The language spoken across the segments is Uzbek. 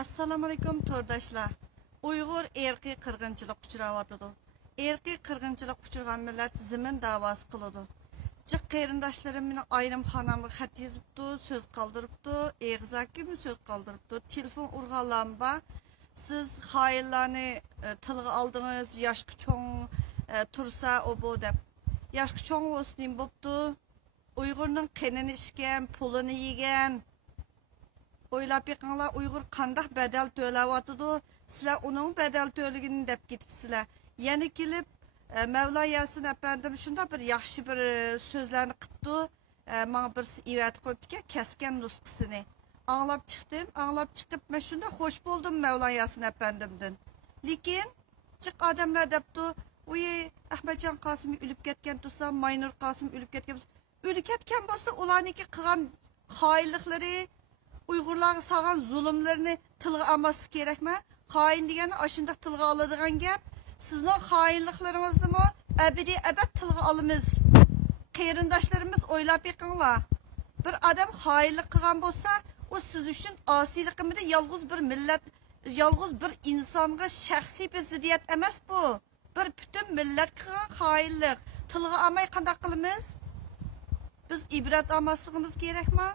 Assalamu alaykum to'rdoshlar. Uyg'ur erkiy qirg'inchilik uchrayotidi. Erkiy qirg'inchilik uchragan millat zimin da'vosi qiladi. Jiq qarindoshlarim meni ayrim xonamga xat yozibdi, so'z qoldiribdi, eg'izakim so'z qoldiribdi. Telefon urganlarga siz xoinlarni tilga oldingiz, yoshga cho'ng tursa o bu deb. Yoshga cho'ng o'snin bo'pti. Uyg'urning qinini ichgan, pulini yegan. O'ylab yiqinglar, Uyg'ur qanday badal to'layotidi? Sizlar uning badal to'ligini deb ketibsizlar. Yana kelib Mavla Yasin apandim shunda bir yaxshi bir so'zlarni qilibdi. Menga bir ivat qo'yibdi-ki, kesgan nusxasini. Anglab chiqdim, anglab chiqib men shunda xo'sh bo'ldim Mavla Yasin apandimdan. Lekin chiq odamlar debdi, "Uy, Ahmadjon Qosimiy o'lib ketgan tursa, Maynur Qosim o'lib ketgan bo'lsa, o'lib ketgan bo'lsa, ularniki qilgan xoinliklari Uyg'urlarga salgan zulmlarni tilga olmaslik kerakmi? Xoin degani ashundoq tilga oladigan gap. Sizning xoinliklaringizni abadiy abad tilga olamiz. Qarindoshlarimiz o'ylab yiqinglar. Bir odam xoinlik qilgan bo'lsa, u siz uchun osiylikmidi yolg'iz bir millat, yolg'iz bir insonga shaxsiy bir ziddiyat emas bu. Bir butun millat qilgan xoinlik. Tilga olmay qanday qilamiz? Biz ibrat olmasligimiz kerakmi?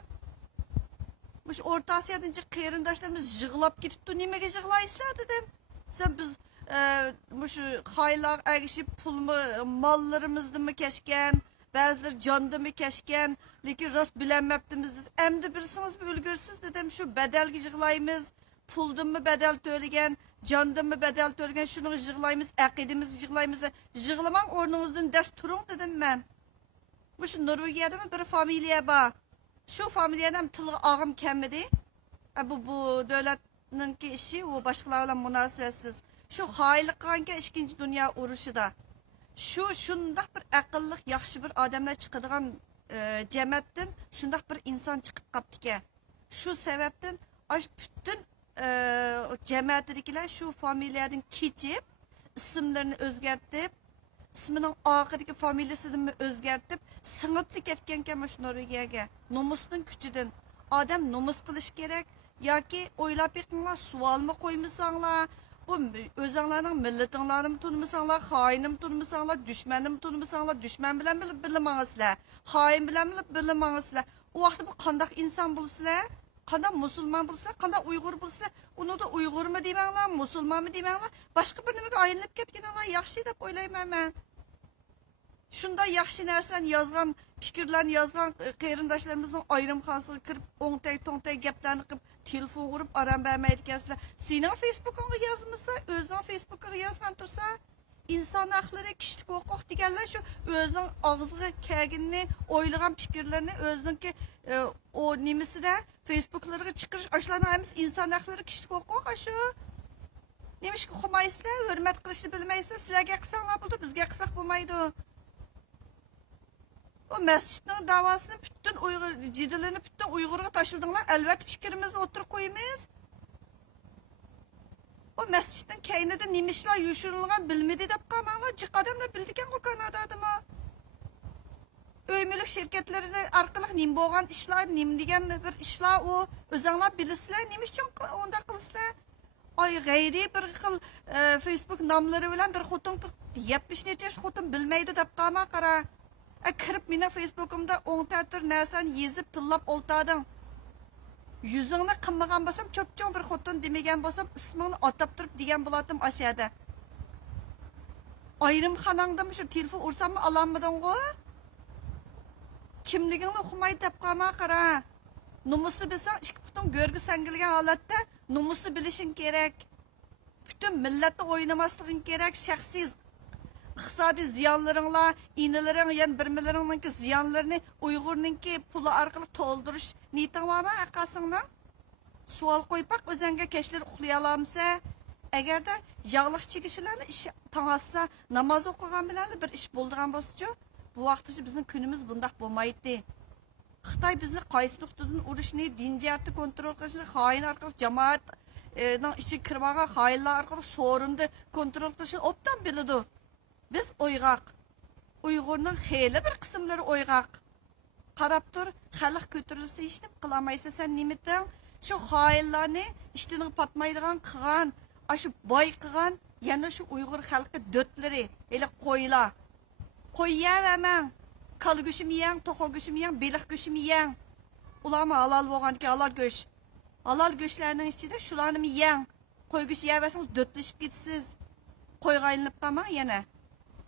Muş Orta Asya'dan qarindoshlarimiz yig'lab ketibdi. Nimaga yig'laysizlar dedim. Sen biz muş xaylar agishib pulmi, mallarimizni kashgan, ba'zilar jondimi kashgan, lekin rost bilanmabdimiz. Endi birsiniz bir ulgursiz dedim. Shu badalga yig'laymiz. Puldimmi badal to'lagan, jondimmi badal to'lagan, shuni yig'laymiz, aqidimizni yig'laymiz. Yig'lamang o'rningizdan dast turing dedim men. Muş Norvegiyada bir familiya bor. Şu familiyadan tilga ağım kelmedi. Bu devletninki işi, o başkalarla münasebetsiz. Şu xainlik qilganki 2. Dünya urushida. Şundaq bir aqlliq, yaxshi bir odamlar chiqadigan jamoatdan shundaq bir inson chiqib qaptiki. Shu sababdan bütün jamoatdagilar shu familiyadan kechib, ismlarini o'zgartirib, isminin oxiridagi familiyasini o'zgartib, singibdi ketgankan shu Norvegiyaga. Nomusning kuchidan odam nomus qilish kerak yoki o'ylab yiqinglar, savolmi qo'ymasanglar, bu o'zinglarning millatinglarni tunmasanglar, xoinimni tunmasanglar, dushmanimni tunmasanglar, dushman bilan bilmangizlar, xoin bilan bilmangizlar. U vaqtda bu qanday inson bo'lsizlar? Qanday musulmon bo'lsa, qanday Uyg'ur bo'lsa, uni da Uyg'urmi deymanglar, musulmonmi deymanglar, boshqa bir nimaga aylanib ketganlar yaxshi deb o'ylayman men. Shunda yaxshi narsalarni yozgan, fikrlarni yozgan qarindoshlarimizni ayrim xonasiga kirib, o'ngtay gaplarni qilib, telefon urib aram bermaydigansizlar. Sening Facebook'ingga yozmasa, o'zining Facebook'iga yozgan tursa, inson haqlari, kishilik huquq deganlar shu o'zining og'ziga kelganini, o'ylagan fikrlarini o'ziningki o nimasida Facebook'larga chiqarish, ashlarning hammasi inson haqlari, kishilik huquq shu. Nimishki xumaysizlar, hurmat qilishni bilmaysizlar, sizlarga qilsanglar bo'ldi, bizga qilsak bo'lmaydi. O mescidin davasını bütün Uygur ciddilerini bütün Uygur'a taşıdığınlar elbette fikrimizi oturup koymayız. O mescidin keynede nimişler yuşurulgan bilmedi de kalmalar. Cık adamlar bildiken o Kanada'da mı? Öymülük şirketlerine arkalık nim boğan işler, nim degen bir işler o özenler bilirsiler. Nimiş için onda kılısılar? Ay gayri bir kıl Facebook namları bilen bir xotun 70 neçe xotun bilmeydi de kalma kara. Kirib meni Facebook'umda 10 tur narsalarni yezib tillab oltading. Yuzingni qilmagan bo'lsam, cho'pchong bir xotin demagan bo'lsam, ismingni atab turib degan bo'ladim ashada. Ayrim xonangdami shu telefon ursammi ololmading-ku? Kimligingni uqmay deb qolma qara. Nomusni bilsang, ikki butun go'rga sangilgan holatda nomusni bilishing kerak. Bütün millatni o'ynamasliging kerak, shaxsiy iqtisodiy ziyonlaringlar, inalaring, yani birmilarininki ziyonlarini Uyg'urninki puli orqali to'ldirish niyating bormi aqasingni? Savol qo'ypak o'zingga kechlar uxlay olamsa, agarda yog'liq chekishlarni ish tangasa, namoz o'qigan bilan bir ish bo'ldigan bo'lsa-chi, bu vaqtda bizning kunimiz bundoq bo'lmaydi. Xitoy bizni qaysi nuqtadan urishni, din jihatda kontrol qilishni, xoin orqali jamoatning ichiga kirmagan xoinlar orqali so'rinni kontrol qilishni obdan biladi. Biz oygaq. Uyg'urning xeyli bir qismlari oygaq. Qarab tur, xalq ko'tarilsa hech nima qilmaysa sen nimadan? Şu xoinlarni iştini patmaydigan qilgan, shu boy qilgan, yana shu Uyg'ur xalqi dötlari, hele qo'ylar. Qo'y yeyamang, kal go'shini yeyang, to'qo go'shini yeyang, beliq go'shini yeyang. Ularmi halol bo'lganki halol go'sht. Halol go'shtlarning ichida shularni yeyang. Qo'y go'shti yeyaversangiz dötlashib ketasiz. Qo'yga aylanib qolmang yana.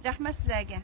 Rahmat sizlarga.